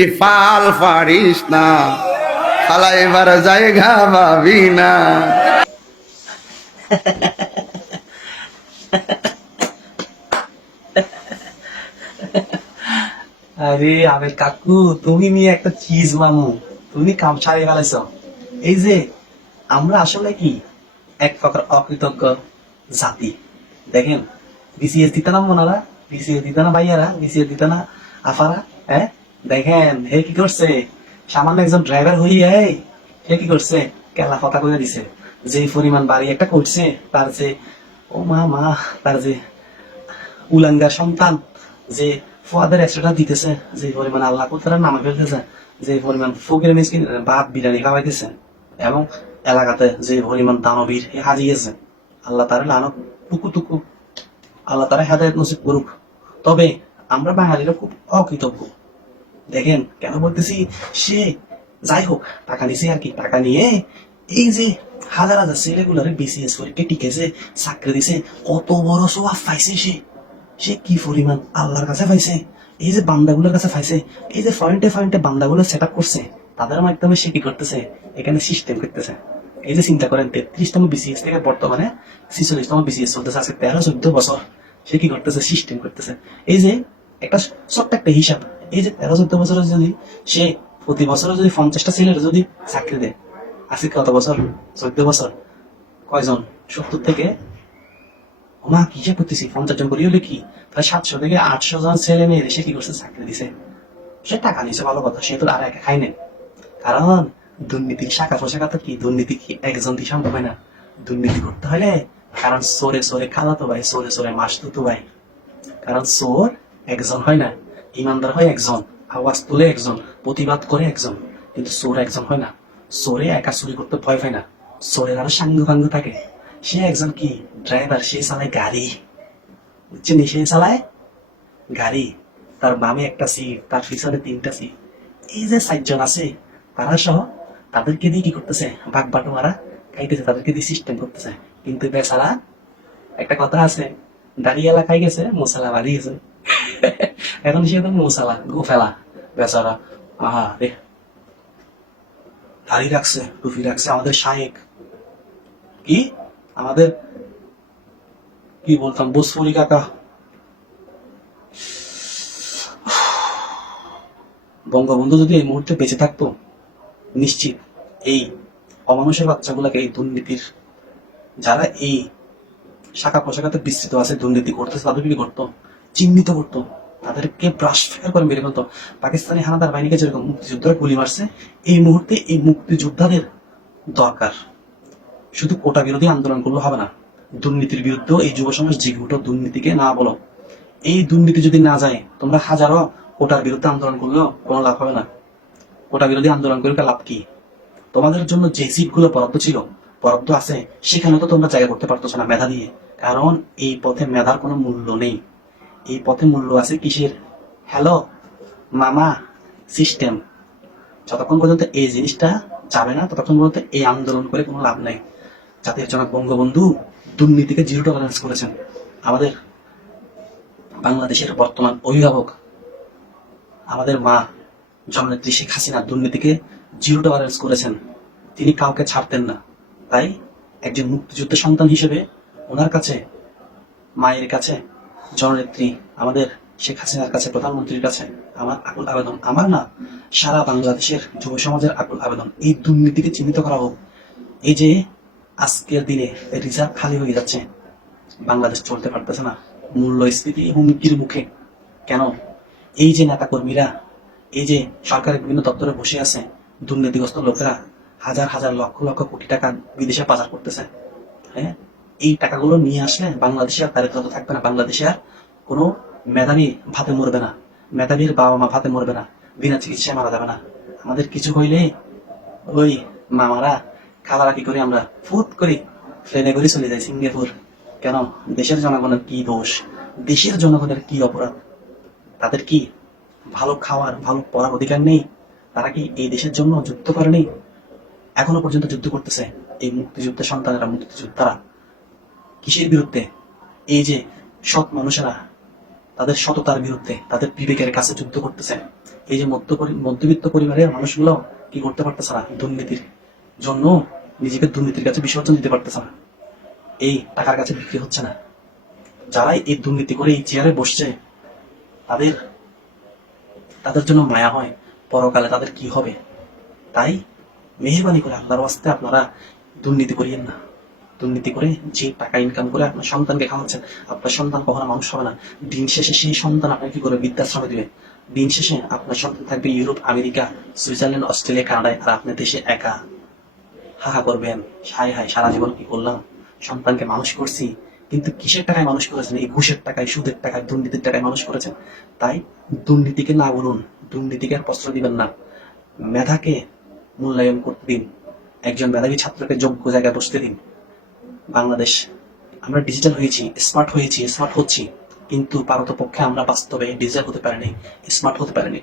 বেশি ফাল পারিস না। খালা, এবার জায়গা ভাবি না। আরে কাকু, তুমি নিয়ে একটা চিজ মামু তুমি কাম ছাড়িয়ে ফেলেছ। এই যে, আমরা আসলে কি? এক প্রকার অকৃতজ্ঞ জাতি। দেখেন বিসিএস দিতে না মনারা বিসিএস দিতে না ভাইয়ারা বিসিএস দিতে না আফারা হ্যাঁ? দেখেন, হে কি করছে? সামান্য একজন ড্রাইভার হইয়া হে কি করছে? কেলা কথা করে দিছে। যে পরিমাণ বাড়ি একটা করছে, তার যে, ও মা মা, তার যে উলাঙ্গা সন্তান, যে ফুয়াদের একশোটা দিতেছে যে পরিমাণ আল্লাহ কোথারা নামে ফেলতেছে যে পরিমাণ ফকির মিসকিন বাপ বিরিয়ানি খাওয়াইতেছে, এবং এলাকাতে যে পরিমাণ দানবীর হাজিয়েছে আল্লাহ তার লানক টুকু টুকু, আল্লাহ তারা হেদায়ত নসিব করুক। তবে আমরা বাঙালিরা খুব অকৃতজ্ঞ। দেখেন, কেন বলতেছি? সে যাই হোক, টাকা নিছে আর কি। টাকা নিয়ে এই যে হাজার হাজার ছেলেগুলারে বিসিএস পরীক্ষা টিকেছে, চাকরি দিছে, কত বড় সোয়াব পাইছে সে। সে কি পরিমাণ আল্লাহর কাছে পাইছে? এই যে বান্দাগুলোর কাছে পাইছে, এই যে পয়েন্টে পয়েন্টে বান্দাগুলো সেট আপ করছে, তাদের মাধ্যমে সে কি করতেছে? এখানে সিস্টেম করতেছে। এই যে চিন্তা করেন, তেত্রিশতম বিসিএস থেকে বর্তমানে ছিচল্লিশতম বিসিএস চলতেছে, আজকে তেরো, চোদ্দ বছর। সে কি করতেছে? সিস্টেম করতেছে। এই যে একটা ছোট্ট একটা হিসাব এই যে তেরো চোদ্দ বছরে যদি, সে প্রতি বছরে যদি পঞ্চাশটা ছেলের যদি চাকরি দেয় আজকে কত বছর চোদ্দ বছর কয়জন? সত্তর থেকে? মা কি যে করতেছি পঞ্চাশ জন করি হলে কি? প্রায় সাতশো থেকে আটশো জন ছেলে মেয়ে সে কি করছে চাকরি দিছে। সে টাকা নিছে ভালো কথা, সে তো আর একা খাই নেই কারণ দুর্নীতি শাখা প্রশাখা তো কি? দুর্নীতি কি একজন দিয়ে সম্ভব হয় না। দুর্নীতি করতে হলে কারণ সোরে সোরে খাওয়া তো ভাই সোরে সোরে মাস তো ভাই কারণ সোর একজন হয় না। ইমানদার হয় একজন, আওয়াজ তুলে একজন, প্রতিবাদ করে একজন, কিন্তু সোর একজন হয় না। সোরে একা চুরি করতে ভয় পায় না। সোরের আরও সাঙ্গ থাকে। সে একজন কি? ড্রাইভার, সে চালায় গাড়ি। বুঝছেন সে চালায় গাড়ি। তার বামে একটা সিট তার পিছনে তিনটা সিট এই যে চারজন আছে, তারা সহ তাদেরকে দিয়ে কি করতেছে? বাঘ বাটোয়ারা খাইতেছে, তাদেরকে দিয়ে সিস্টেম করতেছে। কিন্তু বেচারা, একটা কথা আছে দাঁড়িয়ে খাই গেছে, মশলা বাড়ি গেছে এখন সে তো মশলা গোফেলা বেচারা আহা রে দাড়ি রাখছে টুপি রাখছে আমাদের শায়েক কি আমাদের কি বলতাম বসফুরি কাকা বঙ্গবন্ধু যদি এই মুহূর্তে বেঁচে থাকতো নিশ্চিত এই অমানুষের বাচ্চাগুলোকে এই দুর্নীতির যারা এই শাখা পোশাখাতে বিস্তৃত আছে দুর্নীতি করতেছে তাদেরকে করতো চিহ্নিত করতো তাদেরকে ব্রাশ ফেয়ার করে মেরে ফেলতো। পাকিস্তানি হানাদার বাহিনীকে যেরকম মুক্তিযোদ্ধারা গুলি মারছে, এই মুহূর্তে এই মুক্তিযোদ্ধাদের দরকার। শুধু কোটা বিরোধী আন্দোলন করলে হবে না, দুর্নীতির বিরুদ্ধে এই যুব সমাজ জেগে উঠো, দুর্নীতিকে না বলো। এই দুর্নীতি যদি না যায়, তোমরা হাজারো কোটার বিরুদ্ধে আন্দোলন করলেও কোনো লাভ হবে না। কোটা বিরোধী আন্দোলন করে লাভ কি? তোমাদের জন্য যে সিটগুলো বরাদ্দ ছিল, বরাদ্দ আছে, সেখানে তো তোমরা জায়গা করতে পারতো না মেধা দিয়ে কারণ এই পথে মেধার কোনো মূল্য নেই। এই পথে মূল্য আছে কিসের? হ্যালো মামা সিস্টেম যতক্ষণ পর্যন্ত এই জিনিসটা যাবে না, ততক্ষণ পর্যন্ত এই আন্দোলন করে কোনো লাভ নেই। জাতির জনক বঙ্গবন্ধু দুর্নীতিকে জিরো টলারেন্স করেছেন। আমাদের বাংলাদেশের বর্তমান অভিভাবক, আমাদের মা, জননেত্রী শেখ হাসিনা দুর্নীতিকে জিরো টলারেন্স করেছেন। তিনি কাউকে ছাড়তেন না। তাই একজন মুক্তিযুদ্ধের সন্তান হিসেবে ওনার কাছে, মায়ের কাছে জননেত্রী, আমাদের শেখ হাসিনার কাছে, প্রধানমন্ত্রীর কাছে আমার আকুল আবেদন। আমার না, সারা বাংলাদেশের যুব সমাজের আকুল আবেদন। এই দুর্নীতিকে চিহ্নিত করা হোক। এই যে আজকের দিনে রিজার্ভ খালি হয়ে যাচ্ছে, বাংলাদেশ চলতে পারতেছে না। মূল্যস্ফীতি, হুমকির মুখে। কেন? এই যে নেতা কর্মীরা এই যে সরকারের বিভিন্ন দপ্তরে বসে আছে, দুর্নীতিগ্রস্ত লোকেরা, হাজার হাজার লক্ষ লক্ষ কোটি টাকা বিদেশে পাচার করতেছে। হ্যাঁ? এই টাকাগুলো নিয়ে আসলে বাংলাদেশে আর দারিদ্রতা থাকবে না। বাংলাদেশে আর কোনো মেধাবী ভাতে মরবে না। মেধাবীর বাবা মা ভাতে মরবে না। বিনা চিকিৎসায় মারা যাবে না। আমাদের কিছু হইলে ওই মামারা খালারা কি করি আমরা ফুট করি ট্রেনে করে চলে যাই সিঙ্গাপুর। কেন? দেশের জনগণের কি দোষ? দেশের জনগণের কি অপরাধ? তাদের কি ভালো খাওয়ার, ভালো পড়ার অধিকার নেই? তারা কি এই দেশের জন্য যুদ্ধ করেনি? এখনও পর্যন্ত যুদ্ধ করতেছে। এই মুক্তিযুদ্ধের সন্তানেরা, মুক্তিযোদ্ধারা। কিসের বিরুদ্ধে? এই যে সৎ মানুষেরা, তাদের সততার বিরুদ্ধে, তাদের বিবেকের কাছে যুদ্ধ করতেছে। এই যে মধ্য মধ্যবিত্ত পরিবারের মানুষগুলো কি করতে পারতেছে না দুর্নীতির জন্য? নিজেকে দুর্নীতির কাছে বিসর্জন দিতে পারতেছে না। এই টাকার কাছে বিক্রি হচ্ছে না। যারাই এই দুর্নীতি করে এই চেয়ারে বসছে, তাদের তাদের জন্য মায়া হয়। পরকালে তাদের কি হবে? তাই মেহরবানি করে আল্লাহর ওয়াস্তে আপনারা দুর্নীতি করিয়েন না। দুর্নীতি করে যে টাকা ইনকাম করে আপনার সন্তানকে খাওয়াচ্ছেন, আপনার সন্তান কখনো মানুষ হবে না। দিন শেষে সেই সন্তান আপনাকে কি করে বৃদ্ধাশ্রমে দিবে? দিন শেষে আপনার সন্তান থাকবে ইউরোপ, আমেরিকা, সুইজারল্যান্ড, অস্ট্রেলিয়া, কানাডায়, আর আপনার দেশে একা। হাহা করবেন। হায় হায় সারা জীবন কি করলাম? সন্তানকে মানুষ করছি, কিন্তু কিসের টাকায় মানুষ করেছেন? এই ঘুষের টাকায়, সুদের টাকায়, দুর্নীতির টাকায় মানুষ করেছেন? তাই দুর্নীতিকে না বলুন, দুর্নীতিকে আর প্রশ্রয় দিবেন না। মেধাকে মূল্যায়ন করতে দিন। একজন মেধাবী ছাত্রকে যোগ্য জায়গায় বসতে দিন। বাংলাদেশ। আমরা ডিজিটাল হয়েছি স্মার্ট হয়েছি স্মার্ট হচ্ছি, কিন্তু পারতপক্ষে আমরা বাস্তবে ডিজিটাল হতে পারিনি স্মার্ট হতে পারিনি।